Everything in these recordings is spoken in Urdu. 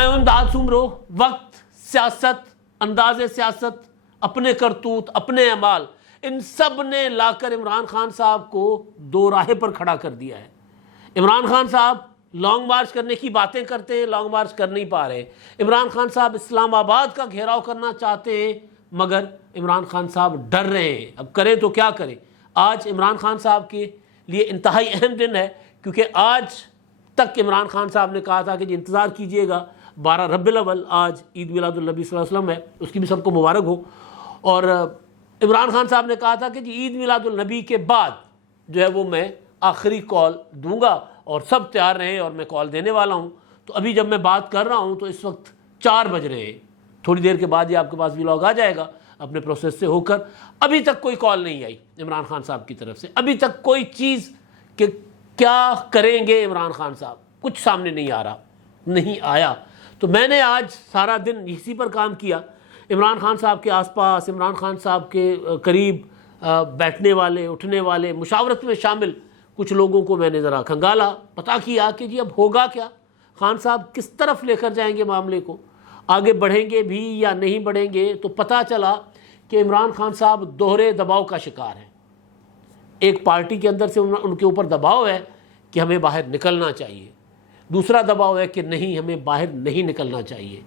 ہمیں امداد سمرو وقت، سیاست، انداز سیاست، اپنے کرتوت، اپنے اعمال، ان سب نے لا کر عمران خان صاحب کو دو راہے پر کھڑا کر دیا ہے۔ عمران خان صاحب لانگ مارچ کرنے کی باتیں کرتے ہیں، لانگ مارچ کر نہیں پا رہے۔ عمران خان صاحب اسلام آباد کا گھیراؤ کرنا چاہتے ہیں، مگر عمران خان صاحب ڈر رہے ہیں۔ اب کریں تو کیا کریں؟ آج عمران خان صاحب کے لیے انتہائی اہم دن ہے، کیونکہ آج تک عمران خان صاحب نے کہا تھا کہ جی انتظار کیجئے گا 12 ربیع الاول، آج عید میلاد النبی صلی اللہ علیہ وسلم ہے، اس کی بھی سب کو مبارک ہو۔ اور عمران خان صاحب نے کہا تھا کہ جی عید میلاد النبی کے بعد جو ہے وہ میں آخری کال دوں گا، اور سب تیار رہے اور میں کال دینے والا ہوں۔ تو ابھی جب میں بات کر رہا ہوں تو اس وقت 4 بج رہے ہیں، تھوڑی دیر کے بعد یہ آپ کے پاس ولاگ آ جائے گا اپنے پروسیس سے ہو کر۔ ابھی تک کوئی کال نہیں آئی عمران خان صاحب کی طرف سے، ابھی تک کوئی چیز کہ کیا کریں گے عمران خان صاحب، کچھ سامنے نہیں آ رہا، نہیں آیا۔ تو میں نے آج سارا دن اسی پر کام کیا، عمران خان صاحب کے آس پاس، عمران خان صاحب کے قریب بیٹھنے والے، اٹھنے والے، مشاورت میں شامل کچھ لوگوں کو میں نے ذرا کھنگالا، پتہ کیا کہ جی اب ہوگا کیا، خان صاحب کس طرف لے کر جائیں گے معاملے کو، آگے بڑھیں گے بھی یا نہیں بڑھیں گے۔ تو پتہ چلا کہ عمران خان صاحب دوہرے دباؤ کا شکار ہیں۔ ایک پارٹی کے اندر سے ان کے اوپر دباؤ ہے کہ ہمیں باہر نکلنا چاہیے، دوسرا دباؤ ہے کہ نہیں، ہمیں باہر نہیں نکلنا چاہیے۔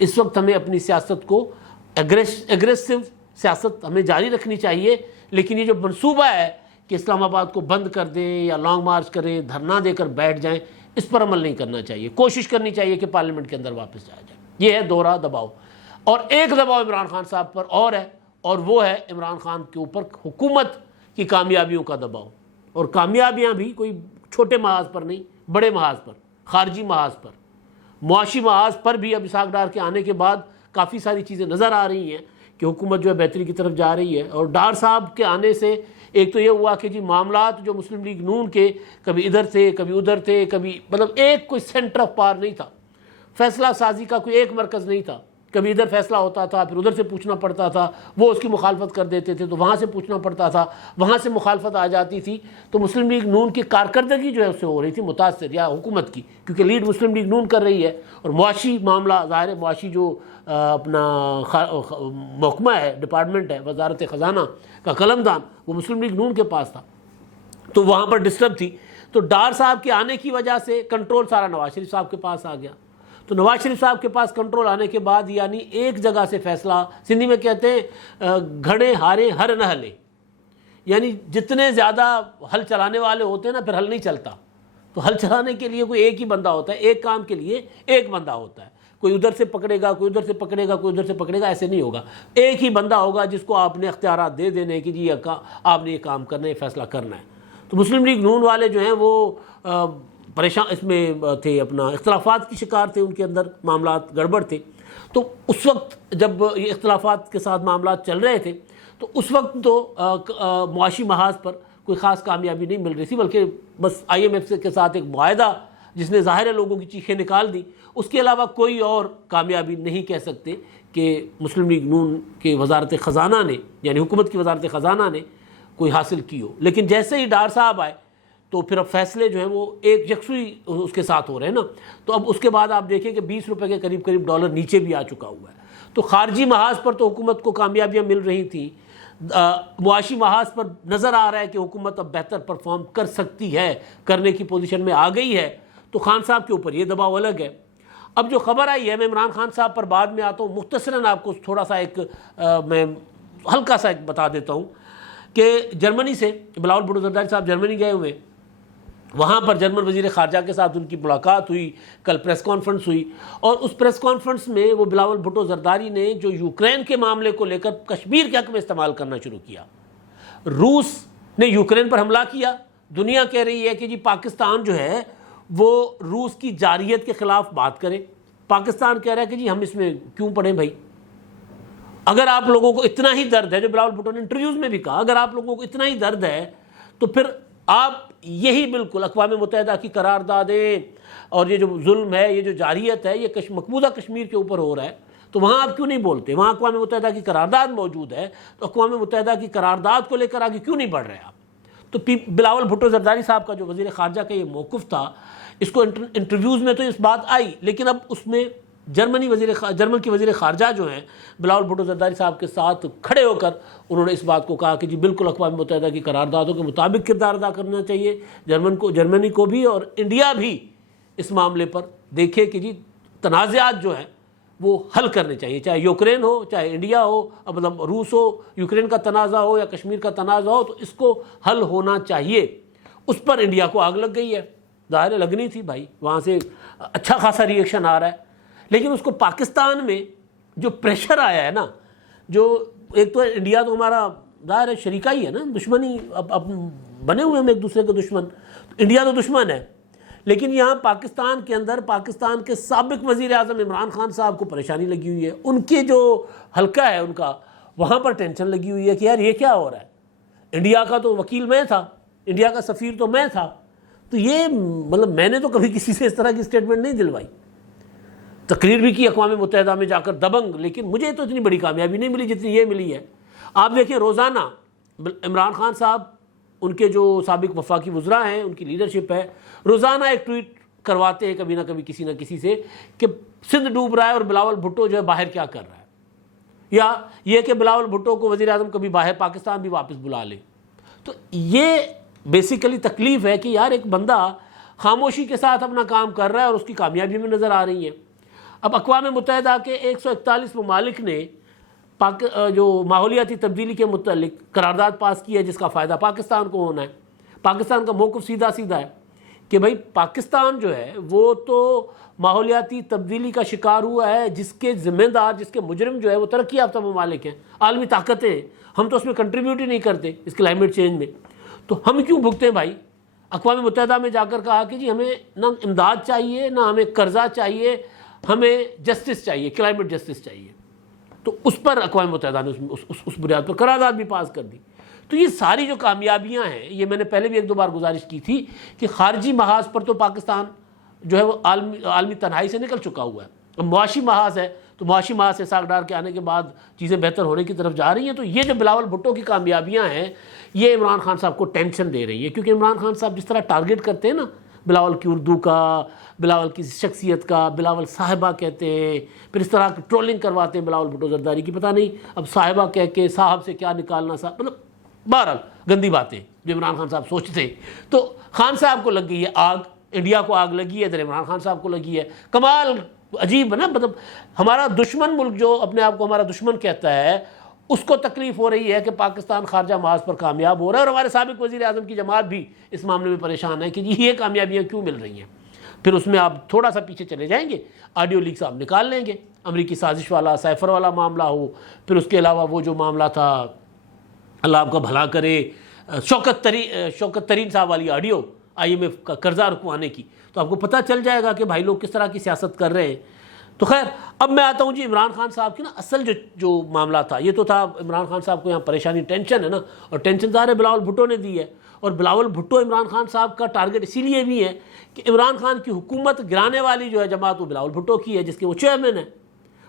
اس وقت ہمیں اپنی سیاست کو ایگریسو سیاست ہمیں جاری رکھنی چاہیے، لیکن یہ جو منصوبہ ہے کہ اسلام آباد کو بند کر دیں یا لانگ مارچ کریں، دھرنا دے کر بیٹھ جائیں، اس پر عمل نہیں کرنا چاہیے۔ کوشش کرنی چاہیے کہ پارلیمنٹ کے اندر واپس جایا جائے۔ یہ ہے دوہرا دباؤ۔ اور ایک دباؤ عمران خان صاحب پر اور ہے، اور وہ ہے عمران خان کے اوپر حکومت کی کامیابیوں کا دباؤ۔ اور کامیابیاں بھی کوئی چھوٹے محاذ پر نہیں، بڑے محاذ پر، خارجی محاذ پر، معاشی محاذ پر بھی اب اسحاق ڈار کے آنے کے بعد کافی ساری چیزیں نظر آ رہی ہیں کہ حکومت جو ہے بہتری کی طرف جا رہی ہے۔ اور ڈار صاحب کے آنے سے ایک تو یہ ہوا کہ جی معاملات جو مسلم لیگ نون کے کبھی ادھر تھے، کبھی ادھر تھے، کبھی مطلب ایک کوئی سینٹر آف پاور نہیں تھا، فیصلہ سازی کا کوئی ایک مرکز نہیں تھا۔ کبھی ادھر فیصلہ ہوتا تھا، پھر ادھر سے پوچھنا پڑتا تھا، وہ اس کی مخالفت کر دیتے تھے تو وہاں سے پوچھنا پڑتا تھا، وہاں سے مخالفت آ جاتی تھی۔ تو مسلم لیگ نون کی کارکردگی جو ہے اس سے ہو رہی تھی متاثر، یا حکومت کی، کیونکہ لیڈ مسلم لیگ نون کر رہی ہے۔ اور معاشی معاملہ ظاہر ہے، معاشی جو اپنا محکمہ ہے، ڈپارٹمنٹ ہے، وزارت خزانہ کا قلمدان، وہ مسلم لیگ نون کے پاس تھا، تو وہاں پر ڈسٹرب تھی۔ تو ڈار صاحب کے آنے کی وجہ سے کنٹرول سارا نواز شریف صاحب کے پاس آ گیا۔ تو نواز شریف صاحب کے پاس کنٹرول آنے کے بعد یعنی ایک جگہ سے فیصلہ، سندھی میں کہتے ہیں گھڑے ہارے ہر نہ ہلے، یعنی جتنے زیادہ ہل چلانے والے ہوتے ہیں نا، پھر ہل نہیں چلتا۔ تو ہل چلانے کے لیے کوئی ایک ہی بندہ ہوتا ہے، ایک کام کے لیے ایک بندہ ہوتا ہے، کوئی ادھر سے پکڑے گا، کوئی ادھر سے پکڑے گا، کوئی ادھر سے پکڑے گا، ایسے نہیں ہوگا۔ ایک ہی بندہ ہوگا جس کو آپ نے اختیارات دے دینے کہ جی آپ نے یہ کام کرنا ہے، یہ فیصلہ کرنا ہے۔ تو مسلم لیگ نون والے جو ہیں وہ پریشان اس میں تھے، اپنا اختلافات کی شکار تھے، ان کے اندر معاملات گڑبڑ تھے۔ تو اس وقت جب یہ اختلافات کے ساتھ معاملات چل رہے تھے تو اس وقت تو معاشی محاذ پر کوئی خاص کامیابی نہیں مل رہی تھی، بلکہ بس آئی ایم ایف کے ساتھ ایک معاہدہ جس نے ظاہر ہے لوگوں کی چیخیں نکال دی، اس کے علاوہ کوئی اور کامیابی نہیں کہہ سکتے کہ مسلم لیگ نون کے وزارت خزانہ نے، یعنی حکومت کی وزارت خزانہ نے کوئی حاصل کی ہو۔ لیکن جیسے ہی ڈار صاحب آئے تو پھر اب فیصلے جو ہیں وہ ایک یکسوئی اس کے ساتھ ہو رہے ہیں نا۔ تو اب اس کے بعد آپ دیکھیں کہ 20 روپے کے قریب ڈالر نیچے بھی آ چکا ہوا ہے۔ تو خارجی محاذ پر تو حکومت کو کامیابیاں مل رہی تھیں، معاشی محاذ پر نظر آ رہا ہے کہ حکومت اب بہتر پرفارم کر سکتی ہے، کرنے کی پوزیشن میں آ گئی ہے۔ تو خان صاحب کے اوپر یہ دباؤ الگ ہے۔ اب جو خبر آئی ہے، میں عمران خان صاحب پر بعد میں آتا ہوں، مختصراً آپ کو تھوڑا سا ایک میں ہلکا سا ایک بتا دیتا ہوں کہ جرمنی سے بلاول بھٹو زرداری صاحب جرمنی گئے ہوئے، وہاں پر جرمن وزیر خارجہ کے ساتھ ان کی ملاقات ہوئی، کل پریس کانفرنس ہوئی، اور اس پریس کانفرنس میں وہ بلاول بھٹو زرداری نے جو یوکرین کے معاملے کو لے کر کشمیر کے حق میں استعمال کرنا شروع کیا۔ روس نے یوکرین پر حملہ کیا، دنیا کہہ رہی ہے کہ جی پاکستان جو ہے وہ روس کی جارحیت کے خلاف بات کرے، پاکستان کہہ رہا ہے کہ جی ہم اس میں کیوں پڑیں بھائی، اگر آپ لوگوں کو اتنا ہی درد ہے، جو بلاول بھٹو نے انٹرویوز میں بھی کہا، اگر آپ لوگوں کو اتنا ہی درد ہے تو پھر آپ یہی بالکل اقوام متحدہ کی قراردادیں اور یہ جو ظلم ہے، یہ جو جارحیت ہے، یہ مقبوضہ کشمیر کے اوپر ہو رہا ہے، تو وہاں آپ کیوں نہیں بولتے؟ وہاں اقوام متحدہ کی قرارداد موجود ہے، تو اقوام متحدہ کی قرارداد کو لے کر آگے کیوں نہیں بڑھ رہے آپ؟ تو بلاول بھٹو زرداری صاحب کا جو وزیر خارجہ کا یہ موقف تھا، اس کو انٹرویوز میں تو اس بات آئی، لیکن اب اس میں جرمن کی وزیر خارجہ جو ہیں بلاول بھٹو زرداری صاحب کے ساتھ کھڑے ہو کر انہوں نے اس بات کو کہا کہ جی بالکل اقوام متحدہ کی قراردادوں کے مطابق کردار ادا کرنا چاہیے جرمنی کو بھی، اور انڈیا بھی اس معاملے پر دیکھے کہ جی تنازعات جو ہیں وہ حل کرنے چاہیے، چاہے یوکرین ہو، چاہے انڈیا ہو، مطلب روس ہو، یوکرین کا تنازع ہو یا کشمیر کا تنازع ہو، تو اس کو حل ہونا چاہیے۔ اس پر انڈیا کو آگ لگ گئی ہے، ظاہر لگنی تھی بھائی، وہاں سے اچھا خاصا ری ایکشن آ رہا ہے، لیکن اس کو پاکستان میں جو پریشر آیا ہے نا، جو ایک تو انڈیا تو ہمارا ظاہر ہے شریکہ ہی ہے نا، دشمنی اب بنے ہوئے ہم ایک دوسرے کے دشمن، انڈیا تو دشمن ہے، لیکن یہاں پاکستان کے اندر پاکستان کے سابق وزیر اعظم عمران خان صاحب کو پریشانی لگی ہوئی ہے، ان کے جو حلقہ ہے ان کا، وہاں پر ٹینشن لگی ہوئی ہے کہ یار یہ کیا ہو رہا ہے، انڈیا کا تو وکیل میں تھا، انڈیا کا سفیر تو میں تھا، تو یہ مطلب میں نے تو کبھی کسی سے اس طرح کی سٹیٹمنٹ نہیں دلوائی، تقریر بھی کی اقوام متحدہ میں جا کر دبنگ، لیکن مجھے تو اتنی بڑی کامیابی نہیں ملی جتنی یہ ملی ہے۔ آپ دیکھیں روزانہ عمران خان صاحب، ان کے جو سابق وفاقی وزراء ہیں، ان کی لیڈرشپ ہے، روزانہ ایک ٹویٹ کرواتے ہیں کبھی نہ کسی سے کہ سندھ ڈوب رہا ہے اور بلاول بھٹو جو ہے باہر کیا کر رہا ہے، یا یہ کہ بلاول بھٹو کو وزیر اعظم کبھی باہر پاکستان بھی واپس بلا لے۔ تو یہ بیسیکلی تکلیف ہے کہ یار ایک بندہ خاموشی کے ساتھ اپنا کام کر رہا ہے اور اس کی کامیابی میں نظر آ رہی ہے۔ اب اقوام متحدہ کے 141 ممالک نے جو ماحولیاتی تبدیلی کے متعلق قرارداد پاس کی ہے، جس کا فائدہ پاکستان کو ہونا ہے۔ پاکستان کا موقف سیدھا ہے کہ بھائی پاکستان جو ہے وہ تو ماحولیاتی تبدیلی کا شکار ہوا ہے، جس کے ذمہ دار، جس کے مجرم جو ہے وہ ترقی یافتہ ممالک ہیں، عالمی طاقتیں ہیں، ہم تو اس میں کنٹریبیوٹ ہی نہیں کرتے اس کلائمیٹ چینج میں، تو ہم کیوں بھگتے ہیں بھائی؟ اقوام متحدہ میں جا کر کہا کہ جی ہمیں نہ امداد چاہیے، نہ ہمیں قرضہ چاہیے، ہمیں جسٹس چاہیے، کلائمیٹ جسٹس چاہیے۔ تو اس پر اقوام متحدہ نے اس بنیاد پر قرارداد بھی پاس کر دی۔ تو یہ ساری جو کامیابیاں ہیں، یہ میں نے پہلے بھی ایک دو بار گزارش کی تھی کہ خارجی محاذ پر تو پاکستان جو ہے وہ عالمی تنہائی سے نکل چکا ہوا ہے، اب معاشی محاذ ہے، تو معاشی محاذ سے ساکھ ڈار کے آنے کے بعد چیزیں بہتر ہونے کی طرف جا رہی ہیں۔ تو یہ جو بلاول بھٹو کی کامیابیاں ہیں، یہ عمران خان صاحب کو ٹینشن دے رہی ہے، کیونکہ عمران خان صاحب جس طرح ٹارگٹ کرتے ہیں نا بلاول کی اردو کا، بلاول کی شخصیت کا، بلاول صاحبہ کہتے ہیں، پھر اس طرح کی ٹرولنگ کرواتے ہیں بلاول بھٹو زرداری کی، پتہ نہیں اب صاحبہ کہہ کے صاحب سے کیا نکالنا، مطلب بہرحال گندی باتیں جو عمران خان صاحب سوچتے ہیں۔ تو خان صاحب کو لگ گئی ہے آگ، انڈیا کو آگ لگی ہے، ادھر عمران خان صاحب کو لگی ہے۔ کمال عجیب ہے نا، مطلب ہمارا دشمن ملک جو اپنے آپ کو ہمارا دشمن کہتا ہے، اس کو تکلیف ہو رہی ہے کہ پاکستان خارجہ محاذ پر کامیاب ہو رہا ہے، اور ہمارے سابق وزیر اعظم کی جماعت بھی اس معاملے میں پریشان ہے کہ یہ کامیابیاں کیوں مل رہی ہیں۔ پھر اس میں آپ تھوڑا سا پیچھے چلے جائیں گے، آڈیو لیکس آپ نکال لیں گے، امریکی سازش والا سائفر والا معاملہ ہو، پھر اس کے علاوہ وہ جو معاملہ تھا، اللہ آپ کا بھلا کرے، شوکت ترین صاحب والی آڈیو IMF کا قرضہ رکوانے کی، تو آپ کو پتہ چل جائے گا کہ بھائی لوگ کس طرح کی سیاست کر رہے ہیں۔ تو خیر اب میں آتا ہوں جی عمران خان صاحب کی نا اصل جو معاملہ تھا، یہ تو تھا عمران خان صاحب کو یہاں پریشانی ٹینشن ہے نا، اور ٹینشن ظاہر ہے بلاول بھٹو نے دی ہے، اور بلاول بھٹو عمران خان صاحب کا ٹارگٹ اسی لیے بھی ہے کہ عمران خان کی حکومت گرانے والی جو ہے جماعت وہ بلاول بھٹو کی ہے، جس کے وہ چیئرمین ہے۔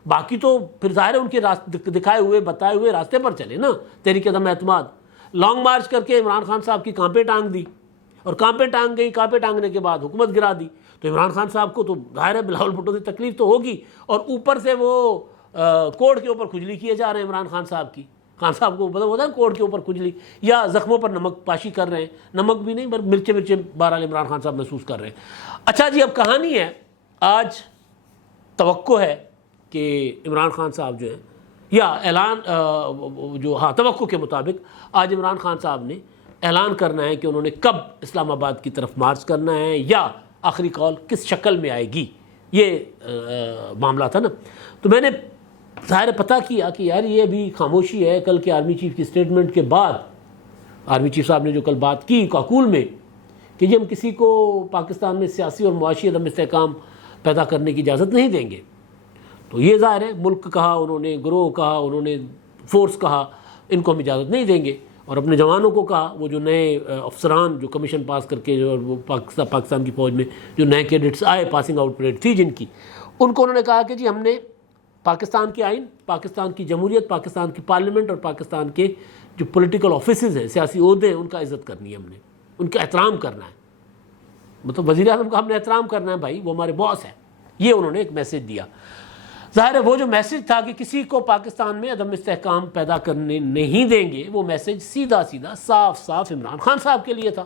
باقی تو پھر ظاہر ہے ان کے دکھائے ہوئے بتائے ہوئے راستے پر چلے نا، تحریک عدم اعتماد لانگ مارچ کر کے عمران خان صاحب کی کانپیں ٹانگ دی، اور کانپیں ٹانگ گئی، کانپیں ٹانگنے کے بعد حکومت گرا دی۔ تو عمران خان صاحب کو تو ظاہر ہے بلاول بھٹو سے تکلیف تو ہوگی، اور اوپر سے وہ کوڑ کے اوپر کھجلی کیے جا رہے ہیں عمران خان صاحب کی، خان صاحب کو پتہ ہوتا ہے کوڑ کے اوپر کھجلی، یا زخموں پر نمک پاشی کر رہے ہیں، نمک بھی نہیں بس مرچیں بہرحال عمران خان صاحب محسوس کر رہے ہیں۔ اچھا جی اب کہانی ہے، آج توقع ہے کہ عمران خان صاحب جو ہے، یا اعلان توقع کے مطابق آج عمران خان صاحب نے اعلان کرنا ہے کہ انہوں نے کب اسلام آباد کی طرف مارچ کرنا ہے، یا آخری کال کس شکل میں آئے گی، یہ معاملہ تھا نا۔ تو میں نے ظاہر پتہ کیا کہ یار یہ ابھی خاموشی ہے، کل کے آرمی چیف کی اسٹیٹمنٹ کے بعد آرمی چیف صاحب نے جو کل بات کی کاکول میں کہ جی ہم کسی کو پاکستان میں سیاسی اور معاشی عدم استحکام پیدا کرنے کی اجازت نہیں دیں گے، تو یہ ظاہر ہے ملک کہا انہوں نے، گروہ کہا انہوں نے، فورس کہا، ان کو ہم اجازت نہیں دیں گے، اور اپنے جوانوں کو کہا، وہ جو نئے افسران جو کمیشن پاس کر کے جو وہ پاکستان کی فوج میں جو نئے کیڈٹس آئے، پاسنگ آؤٹ پریڈ تھی جن کی، ان کو انہوں نے کہا کہ جی ہم نے پاکستان کے آئین، پاکستان کی جمہوریت، پاکستان کی پارلیمنٹ اور پاکستان کے جو پولیٹیکل آفیسز ہیں، سیاسی عہدے ہیں، ان کا عزت کرنی ہے، ہم نے ان کا احترام کرنا ہے، مطلب وزیر اعظم کا ہم نے احترام کرنا ہے بھائی، وہ ہمارے باس ہیں، یہ انہوں نے ایک میسج دیا۔ ظاہر ہے وہ جو میسج تھا کہ کسی کو پاکستان میں عدم استحکام پیدا کرنے نہیں دیں گے، وہ میسج سیدھا سیدھا صاف صاف عمران خان صاحب کے لیے تھا۔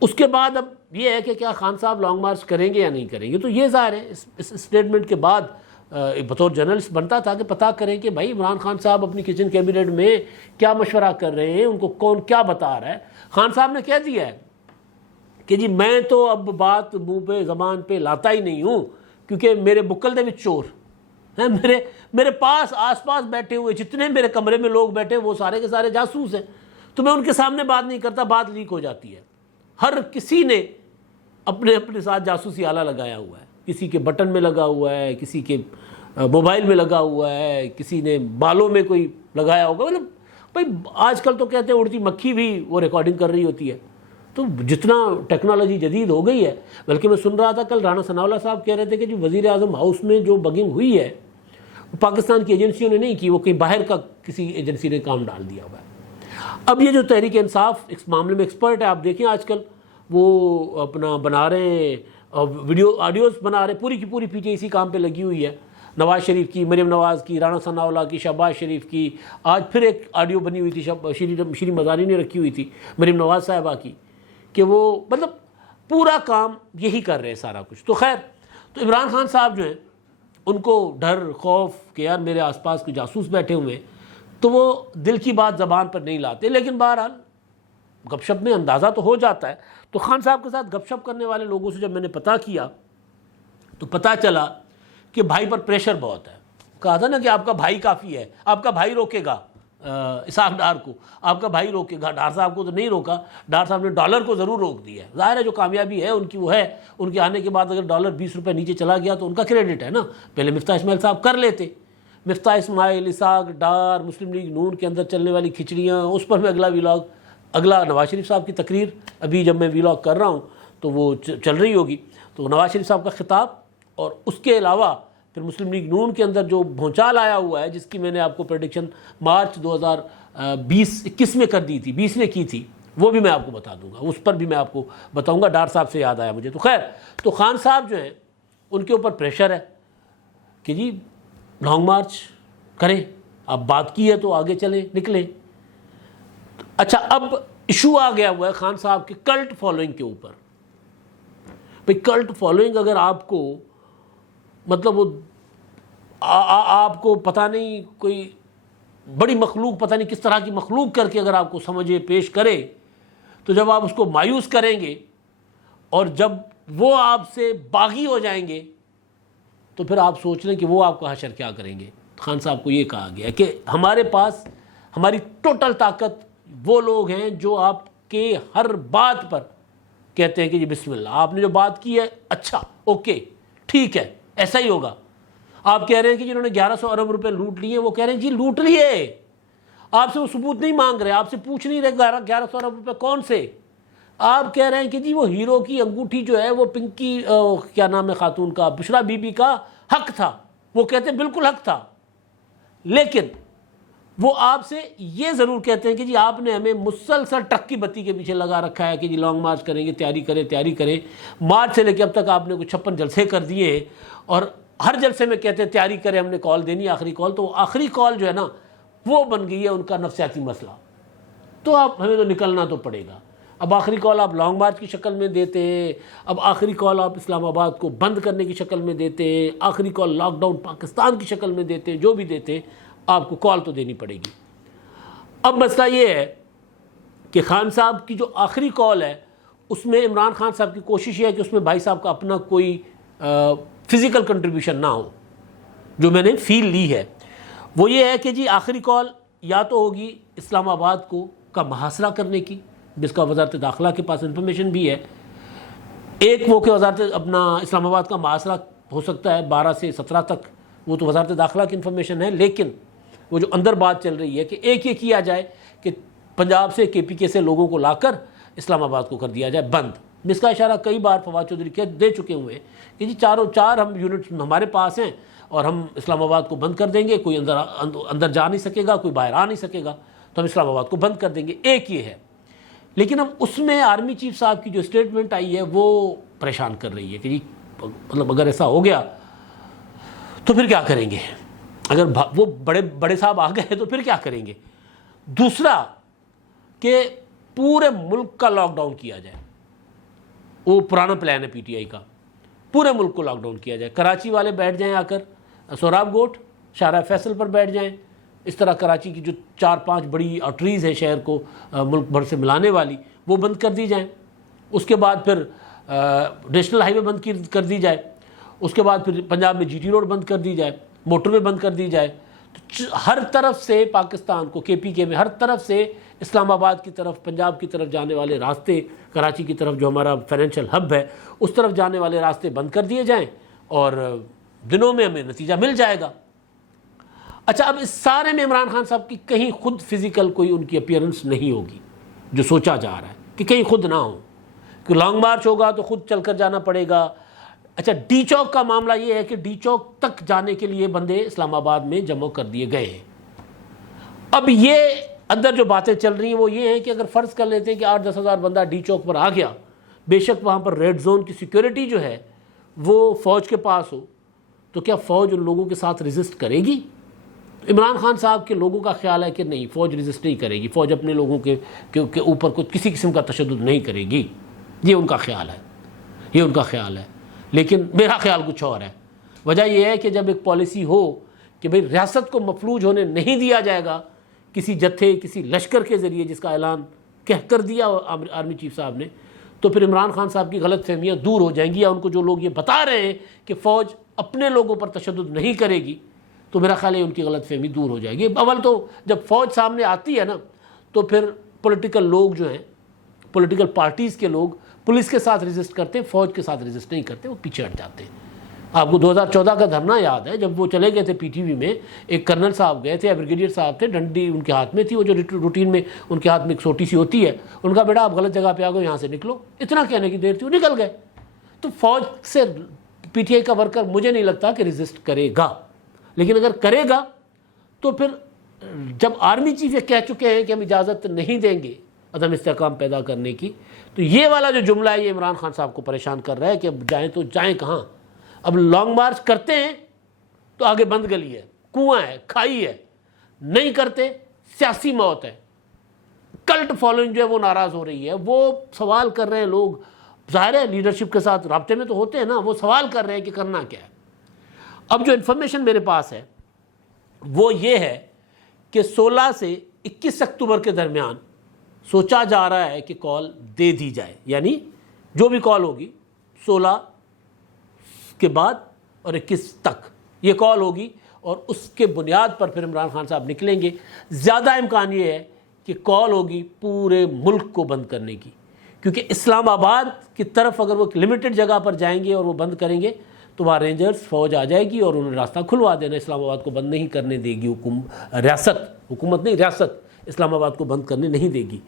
اس کے بعد اب یہ ہے کہ کیا خان صاحب لانگ مارچ کریں گے یا نہیں کریں گے، تو یہ ظاہر ہے اس اسٹیٹمنٹ کے بعد بطور جرنلسٹ بنتا تھا کہ پتہ کریں کہ بھائی عمران خان صاحب اپنی کچن کیبنٹ میں کیا مشورہ کر رہے ہیں، ان کو کون کیا بتا رہا ہے۔ خان صاحب نے کہہ دیا ہے کہ جی میں تو اب بات منہ پہ زبان پہ لاتا ہی نہیں ہوں، کیونکہ میرے بکل دے وچ چور ہیں، میرے پاس آس پاس بیٹھے ہوئے جتنے میرے کمرے میں لوگ بیٹھے وہ سارے کے سارے جاسوس ہیں، تو میں ان کے سامنے بات نہیں کرتا، بات لیک ہو جاتی ہے۔ ہر کسی نے اپنے ساتھ جاسوسی آلہ لگایا ہوا ہے، کسی کے بٹن میں لگا ہوا ہے، کسی کے موبائل میں لگا ہوا ہے، کسی نے بالوں میں کوئی لگایا ہوگا۔ مطلب بھائی آج کل تو کہتے ہیں اڑتی مکھی بھی وہ ریکارڈنگ کر رہی ہوتی ہے، تو جتنا ٹیکنالوجی جدید ہو گئی ہے۔ بلکہ میں سن رہا تھا کل رانا ثناءاللہ صاحب کہہ رہے تھے کہ جو وزیر اعظم ہاؤس میں جو بگنگ ہوئی ہے وہ پاکستان کی ایجنسیوں نے نہیں کی، وہ کہیں باہر کا کسی ایجنسی نے کام ڈال دیا ہوا ہے۔ اب یہ جو تحریک انصاف اس معاملے میں ایکسپرٹ ہے، آپ دیکھیں آج کل وہ اپنا بنا رہے ہیں ویڈیو آڈیوز بنا رہے ہیں، پوری کی پوری پی ٹی آئی اسی کام پہ لگی ہوئی ہے، نواز شریف کی، مریم نواز کی، رانا ثناءاللہ کی، شہباز شریف کی۔ آج پھر ایک آڈیو بنی ہوئی تھی شیریں مزاری نے رکھی ہوئی تھی مریم نواز صاحبہ کی، کہ وہ مطلب پورا کام یہی کر رہے ہیں سارا کچھ۔ تو خیر، تو عمران خان صاحب جو ہیں ان کو ڈر خوف کہ یار میرے آس پاس کوئی جاسوس بیٹھے ہوئے ہیں، تو وہ دل کی بات زبان پر نہیں لاتے، لیکن بہرحال گپ شپ میں اندازہ تو ہو جاتا ہے۔ تو خان صاحب کے ساتھ گپ شپ کرنے والے لوگوں سے جب میں نے پتہ کیا تو پتہ چلا کہ بھائی پر پریشر بہت ہے۔ کہا تھا نا کہ آپ کا بھائی کافی ہے، آپ کا بھائی روکے گا اسحاق ڈار کو، آپ کا بھائی روکے گا۔ ڈار صاحب کو تو نہیں روکا، ڈار صاحب نے ڈالر کو ضرور روک دیا ہے۔ ظاہر ہے جو کامیابی ہے ان کی وہ ہے، ان کے آنے کے بعد اگر ڈالر 20 روپے نیچے چلا گیا تو ان کا کریڈٹ ہے نا، پہلے مفتاح اسماعیل صاحب کر لیتے۔ مفتاح اسماعیل، اسحاق ڈار، مسلم لیگ نون کے اندر چلنے والی کھچڑیاں، اس پر میں اگلا نواز شریف صاحب کی تقریر ابھی جب میں ویلاگ کر رہا ہوں تو وہ چل رہی ہوگی، تو نواز شریف صاحب کا خطاب، اور اس کے علاوہ پھر مسلم لیگ نون کے اندر جو بھونچال آیا ہوا ہے، جس کی میں نے آپ کو پریڈکشن مارچ 2021 میں کر دی تھی، 20 نے کی تھی، وہ بھی میں آپ کو بتا دوں گا، اس پر بھی میں آپ کو بتاؤں گا۔ ڈار صاحب سے یاد آیا مجھے۔ تو خیر، تو خان صاحب جو ہیں ان کے اوپر پریشر ہے کہ جی لانگ مارچ کریں، اب بات کی ہے تو آگے چلیں نکلیں۔ اچھا، اب ایشو آ گیا ہوا ہے خان صاحب کے کلٹ فالوئنگ کے اوپر۔ بھئی کلٹ فالوئنگ اگر آپ کو مطلب وہ آپ کو پتہ نہیں کوئی بڑی مخلوق، پتہ نہیں کس طرح کی مخلوق کر کے اگر آپ کو سمجھے پیش کرے، تو جب آپ اس کو مایوس کریں گے اور جب وہ آپ سے باغی ہو جائیں گے تو پھر آپ سوچ لیں کہ وہ آپ کا حشر کیا کریں گے۔ خان صاحب کو یہ کہا گیا کہ ہمارے پاس ہماری ٹوٹل طاقت وہ لوگ ہیں جو آپ کے ہر بات پر کہتے ہیں کہ جی بسم اللہ، آپ نے جو بات کی ہے اچھا اوکے ٹھیک ہے ایسا ہی ہوگا۔ آپ کہہ رہے ہیں کہ جنہوں نے 1100 ارب روپے لوٹ لیے، وہ کہہ رہے ہیں جی لوٹ لیے، آپ سے وہ ثبوت نہیں مانگ رہے، آپ سے پوچھ نہیں رہے 1100 ارب روپے کون سے۔ آپ کہہ رہے ہیں کہ جی وہ ہیرو کی انگوٹھی جو ہے وہ پنکی کیا نام ہے خاتون کا، بشرا بی بی کا حق تھا، وہ کہتے ہیں بالکل حق تھا، لیکن وہ آپ سے یہ ضرور کہتے ہیں کہ جی آپ نے ہمیں مسلسل ٹک کی بتی کے پیچھے لگا رکھا ہے کہ جی لانگ مارچ کریں گے، تیاری کریں۔ مارچ سے لے کے اب تک آپ نے کوئی 56 جلسے کر دیے ہیں، اور ہر جلسے میں کہتے ہیں تیاری کریں، ہم نے کال دینی آخری کال، تو آخری کال جو ہے نا وہ بن گئی ہے ان کا نفسیاتی مسئلہ۔ تو آپ ہمیں تو نکلنا تو پڑے گا۔ اب آخری کال آپ لانگ مارچ کی شکل میں دیتے ہیں، اب آخری کال آپ اسلام آباد کو بند کرنے کی شکل میں دیتے ہیں، آخری کال لاک ڈاؤن پاکستان کی شکل میں دیتے ہیں، جو بھی دیتے ہیں آپ کو کال تو دینی پڑے گی۔ اب مسئلہ یہ ہے کہ خان صاحب کی جو آخری کال ہے اس میں عمران خان صاحب کی کوشش یہ ہے کہ اس میں بھائی صاحب کا اپنا کوئی فزیکل کنٹریبیوشن نہ ہو، جو میں نے فیل لی ہے وہ یہ ہے کہ جی آخری کال یا تو ہوگی اسلام آباد کا محاصرہ کرنے کی، جس کا وزارت داخلہ کے پاس انفارمیشن بھی ہے، ایک وہ کہ وزارت اپنا اسلام آباد کا محاصرہ ہو سکتا ہے 12 سے 17 تک، وہ تو وزارت داخلہ کی انفارمیشن ہے، لیکن وہ جو اندر بات چل رہی ہے کہ ایک یہ کیا جائے کہ پنجاب سے KPK سے لوگوں کو لا کر اسلام آباد کو کر دیا جائے بند، جس کا اشارہ کئی بار فواد چودھری دے چکے ہوئے ہیں کہ جی چاروں چار ہم یونٹس ہمارے پاس ہیں اور ہم اسلام آباد کو بند کر دیں گے، کوئی اندر جا نہیں سکے گا، کوئی باہر آ نہیں سکے گا، تو ہم اسلام آباد کو بند کر دیں گے، ایک یہ ہے۔ لیکن اب اس میں آرمی چیف صاحب کی جو اسٹیٹمنٹ آئی ہے وہ پریشان کر رہی ہے کہ جی مطلب اگر ایسا ہو گیا تو پھر کیا کریں گے؟ اگر وہ بڑے صاحب آ گئے تو پھر کیا کریں گے؟ دوسرا کہ پورے ملک کا لاک ڈاؤن کیا جائے. وہ پرانا پلان ہے پی ٹی آئی کا، پورے ملک کو لاک ڈاؤن کیا جائے. کراچی والے بیٹھ جائیں آ کر سوراب گوٹ شارع فیصل پر بیٹھ جائیں. اس طرح کراچی کی جو 4-5 بڑی آرٹریز ہیں شہر کو ملک بھر سے ملانے والی، وہ بند کر دی جائیں. اس کے بعد پھر نیشنل ہائی وے بند کر دی جائے. اس کے بعد پھر پنجاب میں جی ٹی روڈ بند کر دی جائے، موٹر وے بند کر دی جائے. تو ہر طرف سے پاکستان کو کے پی کے میں ہر طرف سے اسلام آباد کی طرف، پنجاب کی طرف جانے والے راستے، کراچی کی طرف جو ہمارا فائنینشیل ہب ہے اس طرف جانے والے راستے بند کر دیے جائیں اور دنوں میں ہمیں نتیجہ مل جائے گا. اچھا، اب اس سارے میں عمران خان صاحب کی کہیں خود فزیکل کوئی ان کی اپیئرنس نہیں ہوگی جو سوچا جا رہا ہے کہ کہیں خود نہ ہو، کہ لانگ مارچ ہوگا تو خود چل کر جانا پڑے گا. اچھا، ڈی چوک کا معاملہ یہ ہے کہ ڈی چوک تک جانے کے لیے بندے اسلام آباد میں جمع کر دیے گئے ہیں. اب یہ اندر جو باتیں چل رہی ہیں وہ یہ ہیں کہ اگر فرض کر لیتے ہیں کہ 8-10 ہزار بندہ ڈی چوک پر آ گیا، بے شک وہاں پر ریڈ زون کی سیکیورٹی جو ہے وہ فوج کے پاس ہو، تو کیا فوج ان لوگوں کے ساتھ ریزسٹ کرے گی؟ عمران خان صاحب کے لوگوں کا خیال ہے کہ نہیں، فوج ریزسٹ نہیں کرے گی، فوج اپنے لوگوں کے اوپر کوئی کسی قسم کا تشدد نہیں کرے گی. یہ ان کا خیال ہے، یہ ان کا خیال ہے. لیکن میرا خیال کچھ اور ہے. وجہ یہ ہے کہ جب ایک پالیسی ہو کہ بھئی ریاست کو مفلوج ہونے نہیں دیا جائے گا کسی جتھے، کسی لشکر کے ذریعے، جس کا اعلان کہہ کر دیا آرمی چیف صاحب نے، تو پھر عمران خان صاحب کی غلط فہمیاں دور ہو جائیں گی. یا ان کو جو لوگ یہ بتا رہے ہیں کہ فوج اپنے لوگوں پر تشدد نہیں کرے گی، تو میرا خیال ہے ان کی غلط فہمی دور ہو جائے گی. اول تو جب فوج سامنے آتی ہے نا، تو پھر پولیٹیکل لوگ جو ہیں، پولیٹیکل پارٹیز کے لوگ پولیس کے ساتھ ریزسٹ کرتے ہیں، فوج کے ساتھ ریزسٹ نہیں کرتے، وہ پیچھے ہٹ جاتے ہیں. آپ کو 2014 کا دھرنا یاد ہے، جب وہ چلے گئے تھے پی ٹی وی میں، ایک کرنل صاحب گئے تھے یا بریگیڈیئر صاحب تھے، ڈنڈی ان کے ہاتھ میں تھی، وہ جو روٹین میں ان کے ہاتھ میں ایک چھوٹی سی ہوتی ہے، ان کا بیٹا آپ غلط جگہ پہ آ گئے، یہاں سے نکلو، اتنا کہنے کی دیر تھی، وہ نکل گئے. تو فوج سے پی ٹی آئی کا ورکر مجھے نہیں لگتا کہ ریزسٹ کرے گا. لیکن اگر کرے گا تو پھر جب آرمی چیف یہ کہہ چکے ہیں کہ ہم اجازت نہیں دیں گے عدم استحکام پیدا کرنے کی، تو یہ والا جو جملہ ہے یہ عمران خان صاحب کو پریشان کر رہا ہے کہ اب جائیں تو جائیں کہاں. اب لانگ مارچ کرتے ہیں تو آگے بند گلی ہے، کنواں ہے، کھائی ہے، نہیں کرتے سیاسی موت ہے. کلٹ فالوئنگ جو ہے وہ ناراض ہو رہی ہے، وہ سوال کر رہے ہیں لوگ، ظاہر ہے لیڈرشپ کے ساتھ رابطے میں تو ہوتے ہیں نا، وہ سوال کر رہے ہیں کہ کرنا کیا ہے. اب جو انفارمیشن میرے پاس ہے وہ یہ ہے کہ 16 سے 21 اکتوبر کے درمیان سوچا جا رہا ہے کہ کال دے دی جائے. یعنی جو بھی کال ہوگی 16 کے بعد اور 21 تک یہ کال ہوگی، اور اس کے بنیاد پر پھر عمران خان صاحب نکلیں گے. زیادہ امکان یہ ہے کہ کال ہوگی پورے ملک کو بند کرنے کی، کیونکہ اسلام آباد کی طرف اگر وہ لمیٹڈ جگہ پر جائیں گے اور وہ بند کریں گے تو وہاں رینجرز فوج آ جائے گی اور انہوں نے راستہ کھلوا دینا. اسلام آباد کو بند نہیں کرنے دے گی حکومت نہیں، ریاست اسلام آباد کو بند کرنے نہیں دے گی.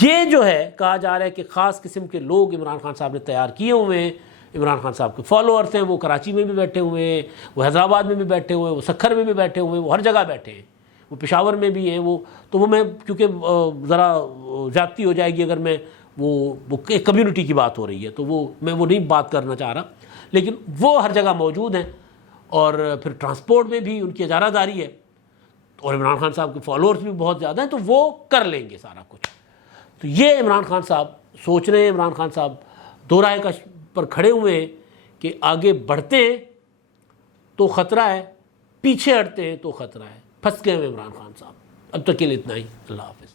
یہ جو ہے کہا جا رہا ہے کہ خاص قسم کے لوگ عمران خان صاحب نے تیار کیے ہوئے ہیں. عمران خان صاحب کے فالوورز ہیں، وہ کراچی میں بھی بیٹھے ہوئے ہیں، وہ حیدرآباد میں بھی بیٹھے ہوئے ہیں، وہ سکھر میں بھی بیٹھے ہوئے ہیں، وہ ہر جگہ بیٹھے ہیں، وہ پشاور میں بھی ہیں. وہ میں کیونکہ ذرا زیادتی ہو جائے گی اگر میں وہ ایک کمیونٹی کی بات ہو رہی ہے تو میں نہیں بات کرنا چاہ رہا، لیکن وہ ہر جگہ موجود ہیں. اور پھر ٹرانسپورٹ میں بھی ان کی اجارہ داری ہے، اور عمران خان صاحب کے فالوورز بھی بہت زیادہ ہیں، تو وہ کر لیں گے سارا کچھ. تو یہ عمران خان صاحب سوچ رہے ہیں. عمران خان صاحب دو رائے پر کھڑے ہوئے ہیں کہ آگے بڑھتے ہیں تو خطرہ ہے، پیچھے ہٹتے ہیں تو خطرہ ہے. پھنس گئے ہیں عمران خان صاحب. اب تک کے لیے اتنا ہی. اللہ حافظ.